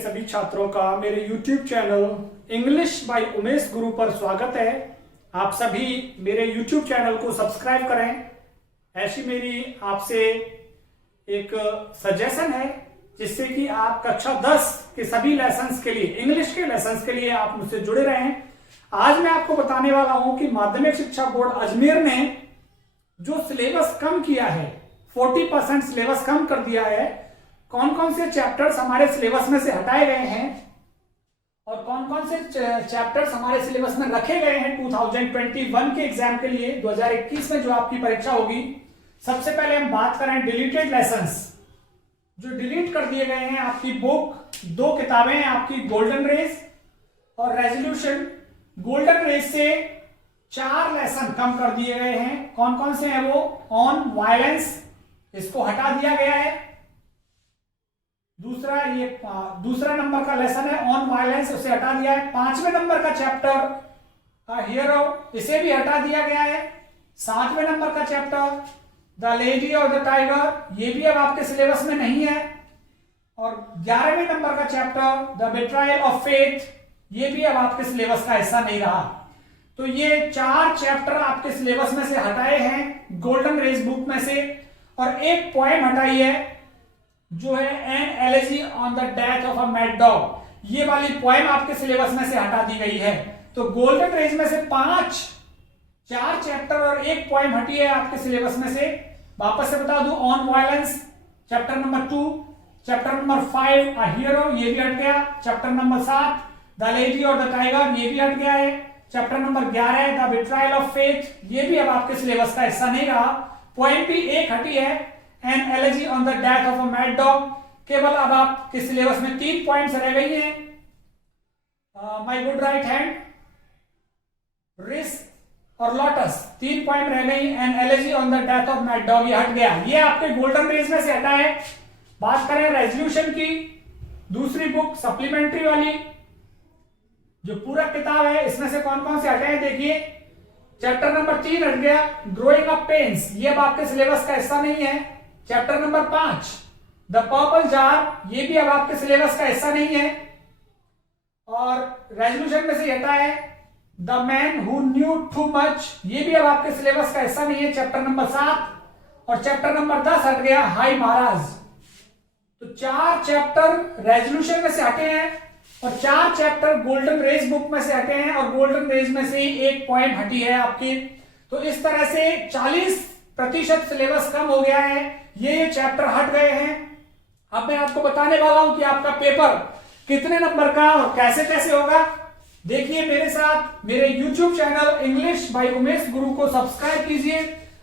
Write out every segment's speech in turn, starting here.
सभी छात्रों का मेरे YouTube channel English by Umesh गुरु पर स्वागत है। आप सभी मेरे YouTube चैनल को सब्सक्राइब करें। ऐसी मेरी आपसे एक सजेशन है जिससे कि आप कक्षा 10 के सभी लेसन्स के लिए, इंग्लिश के लेसन्स के लिए आप मुझसे जुड़े रहें। आज मैं आपको बताने वाला हूं कि माध्यमिक शिक्षा बोर्ड अजमेर ने जो सिलेबस कम किया है, 40% सिलेबस कम कर दिया है। कौन कौन से चैप्टर्स हमारे सिलेबस में से हटाए गए हैं और कौन कौन से चैप्टर्स हमारे सिलेबस में रखे गए हैं 2021 के एग्जाम के लिए, 2021 में जो आपकी परीक्षा होगी। सबसे पहले हम बात करें डिलीटेड लेसन्स, जो डिलीट कर दिए गए हैं। आपकी बुक 2 किताबें हैं आपकी, गोल्डन रेज और रेजोल्यूशन। गोल्डन रेज से 4 लेसन कम कर दिए गए हैं। कौन कौन से हैं वो? ऑन वायलेंस, इसको हटा दिया गया है। दूसरा नंबर का लेसन है ऑन वायलेंस, उसे हटा दिया है। 5वें नंबर का चैप्टर हीरो, इसे भी हटा दिया गया है। 7वें नंबर का चैप्टर द लेडी और द टाइगर, ये भी अब आपके सिलेबस में नहीं है। और 11वें नंबर का chapter the betrayal of faith, ये भी अब आपके सिलेबस का हिस्सा नहीं रहा। तो ये 4 चैप्टर आपके सिलेबस में से हटाए हैं गोल्डन रेज बुक में से। और एक पोएम हटाई है जो है an elegy on the death of a mad dog, ये वाली पोएम आपके सिलेबस में से हटा दी गई है। तो गोल्डन रेज में से 4 चैप्टर और एक पोएम हटी है आपके सिलेबस में से। वापस से बता दूं, on violence chapter number 2, chapter number 5 a hero, ये भी हट गया। चैप्टर नंबर 7 द लेडी और द टाइगर, ये भी हट गया है। Chapter number 11 the betrayal of faith, ये भी अब आपके सिलेबस का हिस्सा नहीं रहा। पोएम भी एक हटी है, an elegy on the death of a mad dog. केवल अब आपके सिलेबस में 3 पॉइंट्स रह गई हैं, my good right hand, risk और लोटस। 3 पॉइंट रह गई। An elegy on the death of mad dog, ये हट गया, ये आपके गोल्डन रेज में से हटा है। बात करें रेजोल्यूशन की, दूसरी बुक सप्लीमेंट्री वाली जो पूरा किताब है, इसमें से कौन कौन से हटे हैं देखिए। चैप्टर नंबर 3 हट गया, ग्रोइंग अप पेन्स, ये अब आपके सिलेबस का हिस्सा नहीं है। Chapter number 5 the purple jar, ये भी अब आपके सिलेबस का हिस्सा नहीं है। और रेजोल्यूशन में से हटा है the man who knew too much, ये भी अब आपके सिलेबस का हिस्सा नहीं है, चैप्टर नंबर 7। और चैप्टर नंबर 10 हट गया, हाई महाराज। तो 4 चैप्टर रेजोल्यूशन में से हटे हैं और 4 चैप्टर गोल्डन रेज बुक में से हटे हैं और गोल्डन रेज में से एक पॉइंट हटी है आपकी। तो इस तरह से 40% सिलेबस कम हो गया है, ये चैप्टर हट गए हैं। अब मैं आपको बताने वाला हूं कि आपका पेपर कितने नंबर का और कैसे कैसे होगा। देखिए मेरे साथ मेरे YouTube channel English by Umesh गुरु को सब्सक्राइब कीजिए।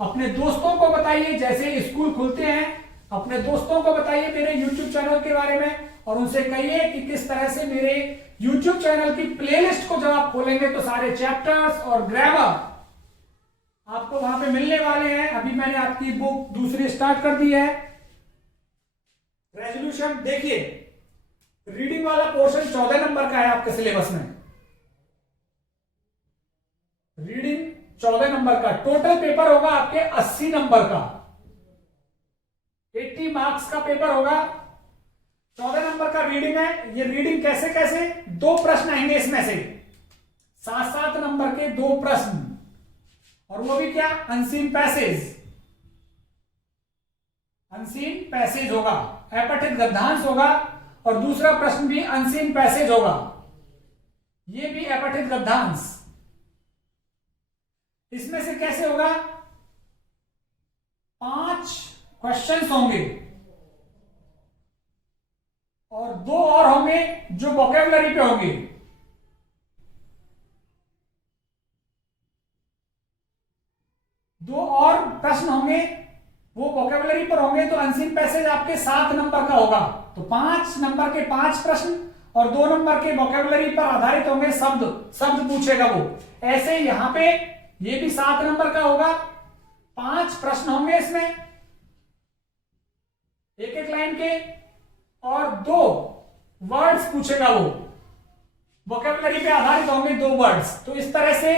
अपने दोस्तों को बताइए, जैसे स्कूल खुलते हैं अपने दोस्तों को बताइए मेरे YouTube चैनल के बारे में, और उनसे कहिए कि किस तरह से मेरे YouTube चैनल की प्लेलिस्ट को जब आप खोलेंगे तो सारे चैप्टर्स और ग्रामर आपको वहां पे मिलने वाले हैं। अभी मैंने आपकी बुक दूसरी स्टार्ट कर दी है, रेजोल्यूशन। देखिए रीडिंग वाला पोर्शन 14 नंबर का है आपके सिलेबस में। रीडिंग 14 नंबर का, टोटल पेपर होगा आपके 80 नंबर का, 80 मार्क्स का पेपर होगा। 14 नंबर का रीडिंग है। ये रीडिंग कैसे कैसे, 2 प्रश्न आएंगे इसमें से, 7-7 नंबर के 2 प्रश्न, और वो भी क्या, अनसीन पैसेज। अनसीन पैसेज होगा, अपठित गद्यांश होगा, और दूसरा प्रश्न भी अनसीन पैसेज होगा, ये भी अपठित गद्यांश। इसमें से कैसे होगा, 5 क्वेश्चंस होंगे और 2 और होंगे जो वोकैबुलरी पे होंगे। 2 और प्रश्न होंगे वो वोकैबुलरी पर होंगे। तो अनसीन पैसेज आपके 7 नंबर का होगा। तो 5 नंबर के 5 प्रश्न और 2 नंबर के वोकैबुलरी पर आधारित होंगे, शब्द पूछेगा वो। ऐसे यहां पे ये भी 7 नंबर का होगा, 5 प्रश्न होंगे इसमें एक लाइन के, और 2 वर्ड्स पूछेगा वो, वोकैबुलरी पे आधारित होंगे 2 वर्ड्स। तो इस तरह से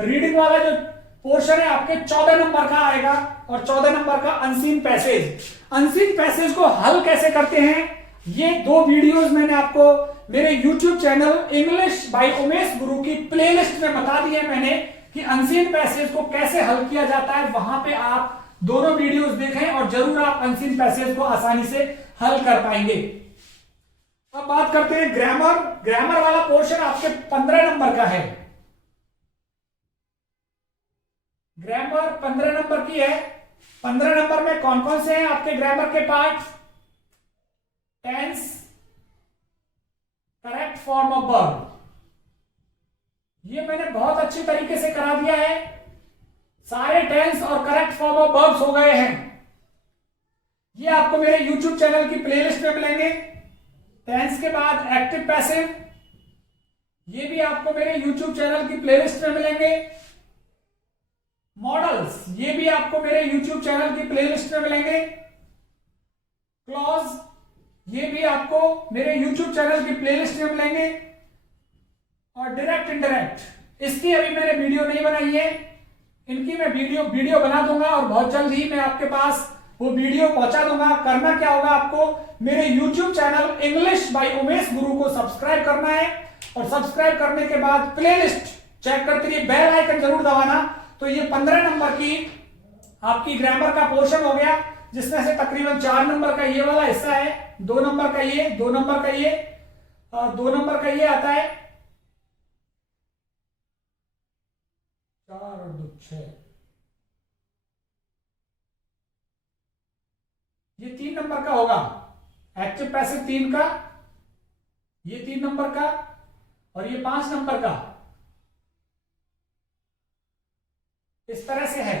रीडिंग वाला जो पोर्शन है आपके 14 नंबर का आएगा, और 14 नंबर का अनसीन पैसेज। अनसीन पैसेज को हल कैसे करते हैं ये 2 वीडियोस मैंने आपको मेरे YouTube channel English by Umesh गुरु की प्लेलिस्ट में बता दी है मैंने कि अनसीन पैसेज को कैसे हल किया जाता है। वहां पे आप दोनों वीडियोस देखें और जरूर आप अनसीन पैसेज को आसानी से हल कर पाएंगे। अब बात करते हैं ग्रामर। ग्रामर वाला पोर्शन आपके 15 नंबर का है। ग्रामर 15 नंबर की है। 15 नंबर में कौन कौन से हैं आपके ग्रामर के part? Tense, correct form of verb, ये मैंने बहुत अच्छी तरीके से करा दिया है। सारे टेंस और करेक्ट फॉर्म ऑफ वर्ब्स हो गए हैं। ये आपको मेरे YouTube चैनल की प्लेलिस्ट में मिलेंगे। टेंस के बाद एक्टिव पैसिव, ये भी आपको मेरे YouTube चैनल की प्लेलिस्ट में मिलेंगे। मॉडल्स, ये भी आपको मेरे YouTube चैनल की प्लेलिस्ट में मिलेंगे। क्लॉज, ये भी आपको मेरे YouTube चैनल की प्लेलिस्ट में मिलेंगे। और डायरेक्ट इनडायरेक्ट, इसकी अभी मैंने वीडियो नहीं बनाई है, इनकी मैं वीडियो बना दूंगा और बहुत जल्द ही मैं आपके पास वो वीडियो पहुंचा दूंगा। करना क्या होगा, आपको मेरे YouTube channel English by Umesh गुरु को सब्सक्राइब करना है और सब्सक्राइब करने के बाद प्लेलिस्ट चेक करते रहिए, बेल आइकन जरूर दबाना। तो ये 15 नंबर की आपकी ग्रामर का पोर्शन हो गया, जिसमें से तकरीबन 4 नंबर का ये वाला हिस्सा है, 2 नंबर का ये, 2 नंबर का ये और 2 नंबर का ये आता है। 4 और 2 6, ये 3 नंबर का होगा। एक्टिव पैसिव 3 का, ये 3 नंबर का और ये 5 नंबर का, इस तरह से है।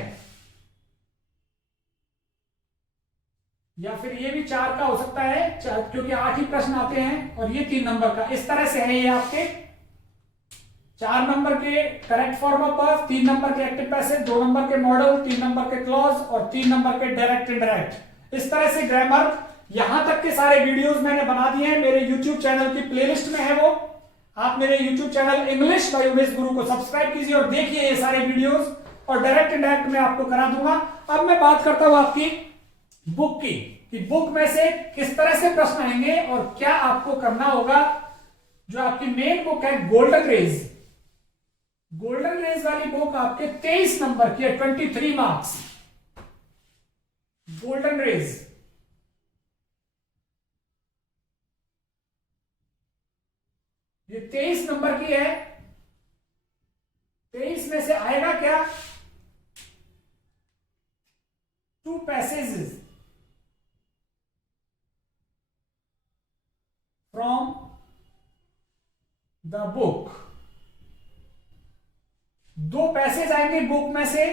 या फिर ये भी 4 का हो सकता है, क्योंकि 8 ही प्रश्न आते हैं। और ये 3 नंबर का, इस तरह से है ये आपके 4 नंबर के correct form of verb, 3 number के एक्टिव पैसिव, 2 नंबर के मॉडल, 3 नंबर के क्लॉज और 3 नंबर के डायरेक्ट इनडायरेक्ट। इस तरह से ग्रामर, यहां तक के सारे वीडियोस मैंने बना दिए हैं, मेरे YouTube चैनल की प्लेलिस्ट में है वो। आप मेरे YouTube channel English by Umesh गुरु को सब्सक्राइब कीजिए और देखिए ये सारे वीडियोस, और डायरेक्ट इनडायरेक्ट में आपको करा दूंगा। अब मैं बात करता हूं आपकी बुक की, कि बुक में से किस तरह से प्रश्न आएंगे और क्या आपको करना होगा। जो आपकी मेन बुक है गोल्डन रेज, गोल्डन रेज वाली बुक आपके 23 नंबर की है, 23 मार्क्स। गोल्डन रेज, ये 23 नंबर की है। 23 में से आएगा क्या? 2 passages from the book। 2 passage आएंगे बुक में से,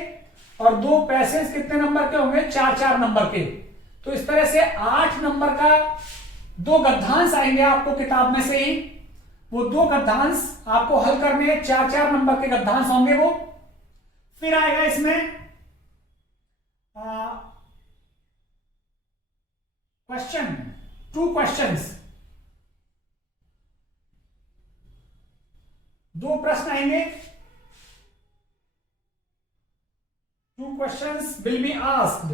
और 2 पैसेज कितने नंबर के होंगे? 4-4 नंबर के। तो इस तरह से 8 नंबर का 2 गद्यांश आएंगे आपको किताब में से ही। वो 2 गद्यांश आपको हल करने, 4-4 नंबर के गद्यांश होंगे वो। फिर आएगा इसमें क्वेश्चन, 2 क्वेश्चंस, 2 प्रश्न आएंगे। 2 questions will be asked।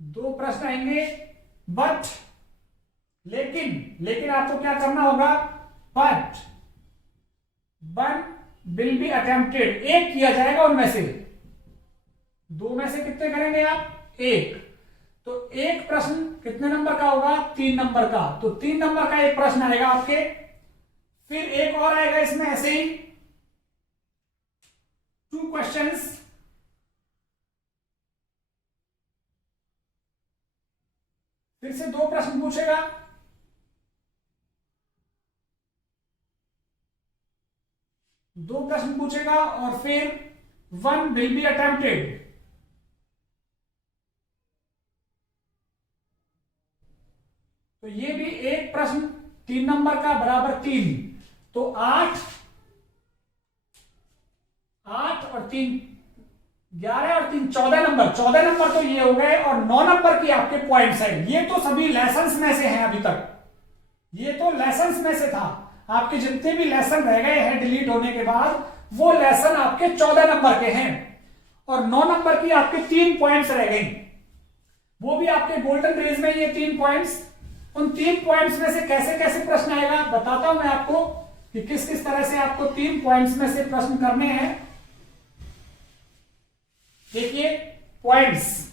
2 प्रश्न आएंगे, बट लेकिन आपको क्या करना होगा? बट 1 will be attempted, 1 किया जाएगा उनमें से। 2 में से कितने करेंगे आप? 1। तो 1 प्रश्न कितने नंबर का होगा? 3 नंबर का। तो 3 नंबर का 1 प्रश्न आएगा आपके। फिर एक और आएगा इसमें ऐसे ही 2 क्वेश्चंस, फिर से 2 प्रश्न पूछेगा। दो प्रश्न पूछेगा और फिर 1 will be attempted। तो ये भी 1 प्रश्न 3 नंबर का बराबर 3। तो 8 और 3 11 और 3 14 नंबर। 14 नंबर तो ये हो गए, और 9 नंबर की आपके पॉइंट्स हैं। ये तो सभी लेसन्स में से हैं। अभी तक ये तो लेसन्स में से था। आपके जितने भी लेसन रह गए हैं डिलीट होने के बाद, वो लेसन आपके 14 नंबर के हैं, और 9 नंबर की आपके 3 पॉइंट्स रह गई। वो भी आपके गोल्डन रेज में ये 3 पॉइंट्स। उन 3 पॉइंट्स में से कैसे कैसे प्रश्न आएगा बताता हूं मैं आपको कि किस किस तरह से आपको 3 पॉइंट्स में से प्रश्न करने हैं। देखिए पॉइंट्स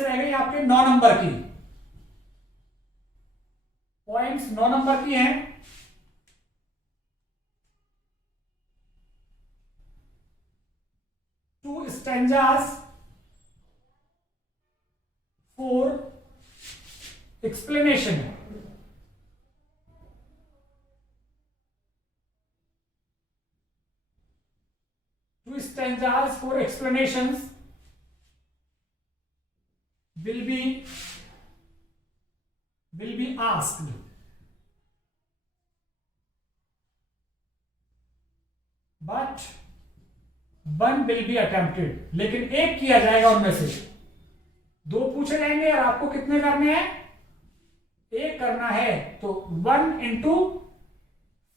रह गई आपके 9 नंबर की। पॉइंट्स 9 नंबर की हैं। Two stanzas for explanation. Two stanzas for explanations will be asked. But one will be attempted. लेकिन एक किया जाएगा उनमें से। 2 पूछे जाएंगे और आपको कितने करने हैं? एक करना है। तो 1 into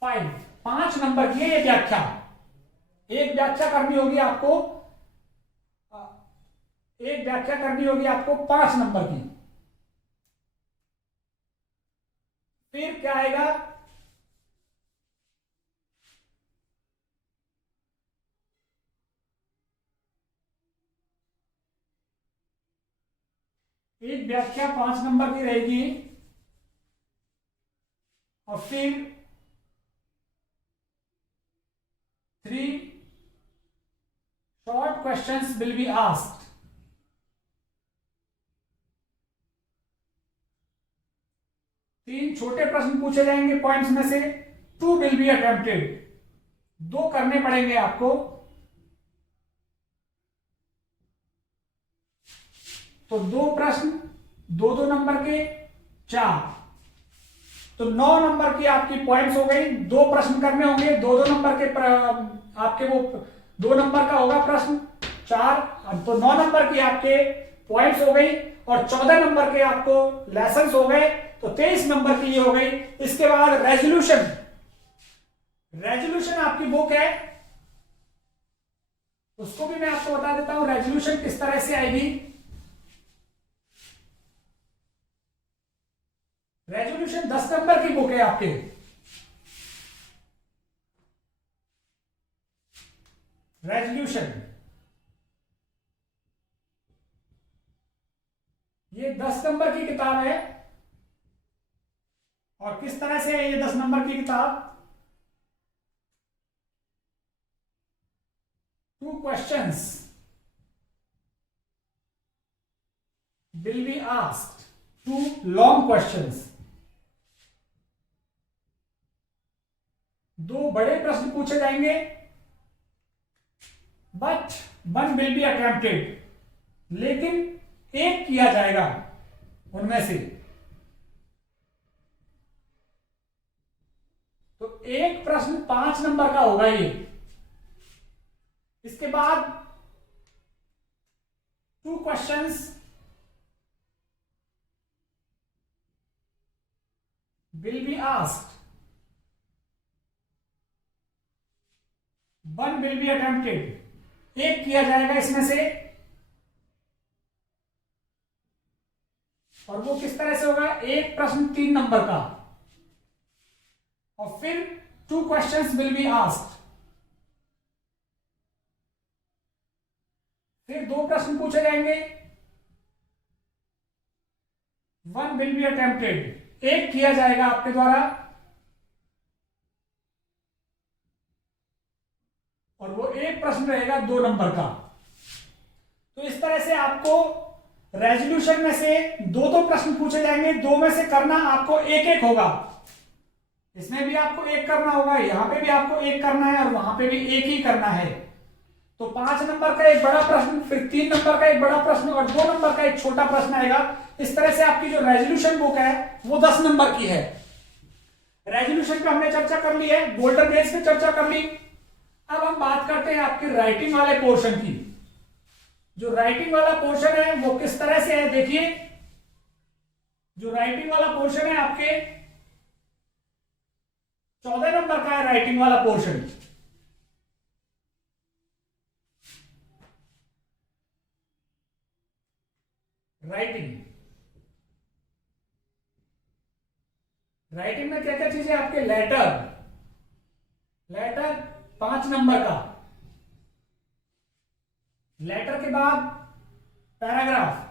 5, 5 नंबर की है ये व्याख्या। एक व्याख्या करनी होगी आपको, 5 नंबर की। फिर क्या आएगा? एक व्याख्या 5 नंबर की रहेगी और फिर 3 short questions will be asked. तीन छोटे प्रश्न पूछे जाएंगे पॉइंट्स में से। 2 will be attempted. 2 करने पड़ेंगे आपको। तो 2 प्रश्न 2 नंबर के 4, तो 9 नंबर की आपकी पॉइंट्स हो गई। 2 प्रश्न करने होंगे 2 नंबर के आपके वो 2 नंबर का होगा प्रश्न 4, तो 9 नंबर की आपके पॉइंट्स हो गई और 14 नंबर के आपको लेसन्स हो गए, तो 23 नंबर की ये हो गई। इसके बाद रेजोल्यूशन आपकी बुक है, उसको भी मैं आपको बता देता हूं रेजोल्यूशन किस तरह से आएगी। रेजोल्यूशन 10 नंबर की बुक है आपके। रेजोल्यूशन ये 10 नंबर की किताब है। और किस तरह से है ये 10 नंबर की किताब? 2 questions will be asked, 2 long questions। 2 बड़े प्रश्न पूछे जाएंगे, बट 1 will be attempted, लेकिन एक किया जाएगा उनमें से। तो एक प्रश्न 5 नंबर का होगा ये। इसके बाद 2 questions will be asked, 1 will be attempted, एक किया जाएगा इसमें से। और वो किस तरह से होगा? एक प्रश्न 3 नंबर का और फिर 2 questions will be asked, फिर 2 प्रश्न पूछे जाएंगे, 1 will be attempted, एक किया जाएगा आपके द्वारा। और वो एक प्रश्न रहेगा 2 नंबर का। तो इस तरह से आपको रेजोल्यूशन में से 2 प्रश्न पूछे जाएंगे, 2 में से करना आपको एक होगा। इसमें भी आपको एक करना होगा, यहां पे भी आपको एक करना है और वहां पे भी एक ही करना है। तो 5 नंबर का एक बड़ा प्रश्न, फिर 3 नंबर का एक बड़ा प्रश्न और 2 नंबर का एक छोटा प्रश्न आएगा। इस तरह से आपकी जो रेजोल्यूशन बुक है वो 10 नंबर की है। रेजोल्यूशन पे हमने चर्चा कर ली है, गोल्डन रेस पे चर्चा कर ली। अब हम बात करते हैं आपके राइटिंग वाले पोर्शन की। जो राइटिंग वाला पोर्शन है वो किस तरह से है? देखिए, जो राइटिंग वाला पोर्शन है आपके 14 नंबर का है। राइटिंग वाला पोर्शन राइटिंग। राइटिंग में क्या क्या चीजें आपके, लेटर, लेटर 5 नंबर का, लेटर के बाद पैराग्राफ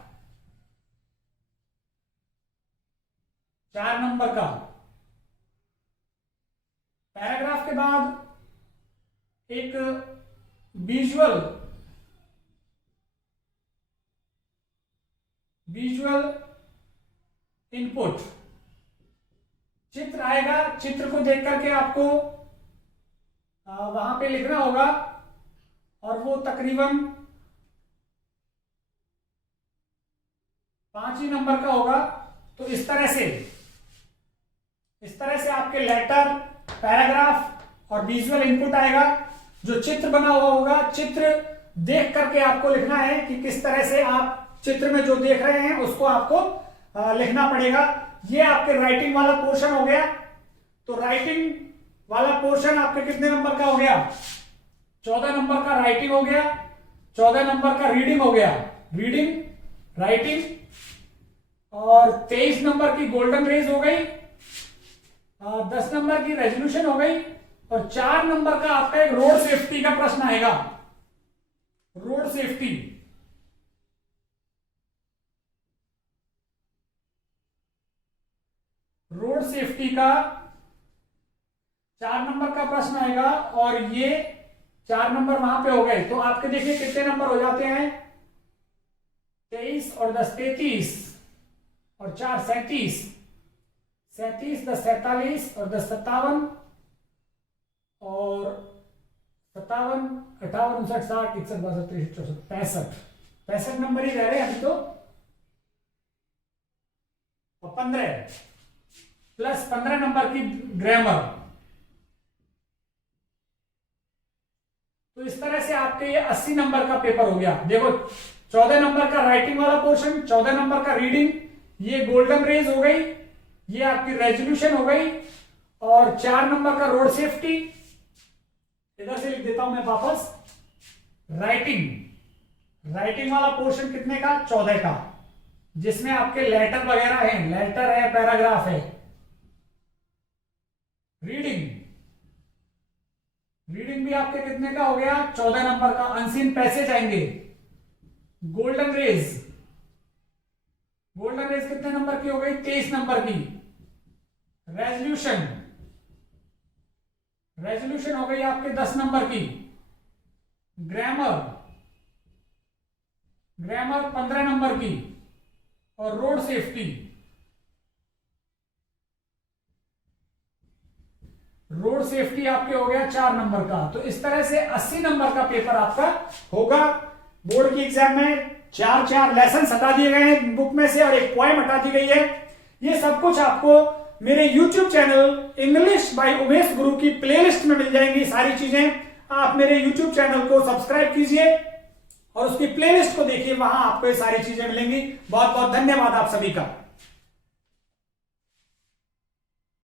4 नंबर का, पैराग्राफ के बाद एक विजुअल इनपुट, चित्र आएगा, चित्र को देख करके आपको वहां पे लिखना होगा और वो तकरीबन 5 ही नंबर का होगा। तो इस तरह से आपके लेटर, पैराग्राफ और विजुअल इनपुट आएगा। जो चित्र बना हुआ होगा, चित्र देख करके आपको लिखना है कि किस तरह से आप चित्र में जो देख रहे हैं उसको आपको लिखना पड़ेगा। ये आपके राइटिंग वाला पोर्शन हो गया। तो राइटिंग वाला पोर्शन आपके कितने नंबर का हो गया? 14 नंबर का राइटिंग हो गया, 14 नंबर का रीडिंग हो गया, रीडिंग, राइटिंग, और 23 नंबर की गोल्डन रेज हो गई, 10 नंबर की रेजोल्यूशन हो गई, और 4 नंबर का आपका एक रोड सेफ्टी का प्रश्न आएगा। रोड सेफ्टी, रोड सेफ्टी का 4 नंबर का प्रश्न आएगा, और ये 4 नंबर वहां पे हो गए। तो आपके देखिए कितने नंबर हो जाते हैं, 23 और 10 33 और 4 37, 37 10 47 और 10 57 और 57 58 59 60 61 62 63 64 65 नंबर ही रह रहे हैं अभी तो। और 15 प्लस 15 नंबर की ग्रामर। तो इस तरह से आपके ये 80 नंबर का पेपर हो गया। देखो 14 नंबर का राइटिंग वाला पोर्शन, 14 नंबर का रीडिंग, ये गोल्डन रेज हो गई, ये आपकी रेजोल्यूशन हो गई, और 4 नंबर का रोड सेफ्टी। इधर से लिख देता हूं मैं वापस, राइटिंग वाला पोर्शन कितने का? 14 का, जिसमें आपके लेटर वगैरह हैं, लेटर है, पैराग्राफ है। रीडिंग भी आपके कितने का हो गया? 14 नंबर का, अनसीन पैसेज आएंगे। गोल्डन रेज कितने नंबर की हो गई? 23 नंबर की। रेजोल्यूशन हो गई आपके 10 नंबर की। ग्रामर 15 नंबर की, और रोड सेफ्टी आपके हो गया 4 नंबर का। तो इस तरह से 80 नंबर का पेपर आपका होगा। बोर्ड की एग्जाम में 4 लेसन हटा दिए गए हैं बुक में से, और एक पोएम हटा दी गई है। ये सब कुछ आपको मेरे YouTube channel English by Umesh गुरु की प्लेलिस्ट में मिल जाएंगी सारी चीजें। आप मेरे YouTube चैनल को सब्सक्राइब कीजिए और उसकी प्लेलिस्ट को देखिए, वहां आपको ये सारी चीजें मिलेंगी। बहुत बहुत धन्यवाद आप सभी का।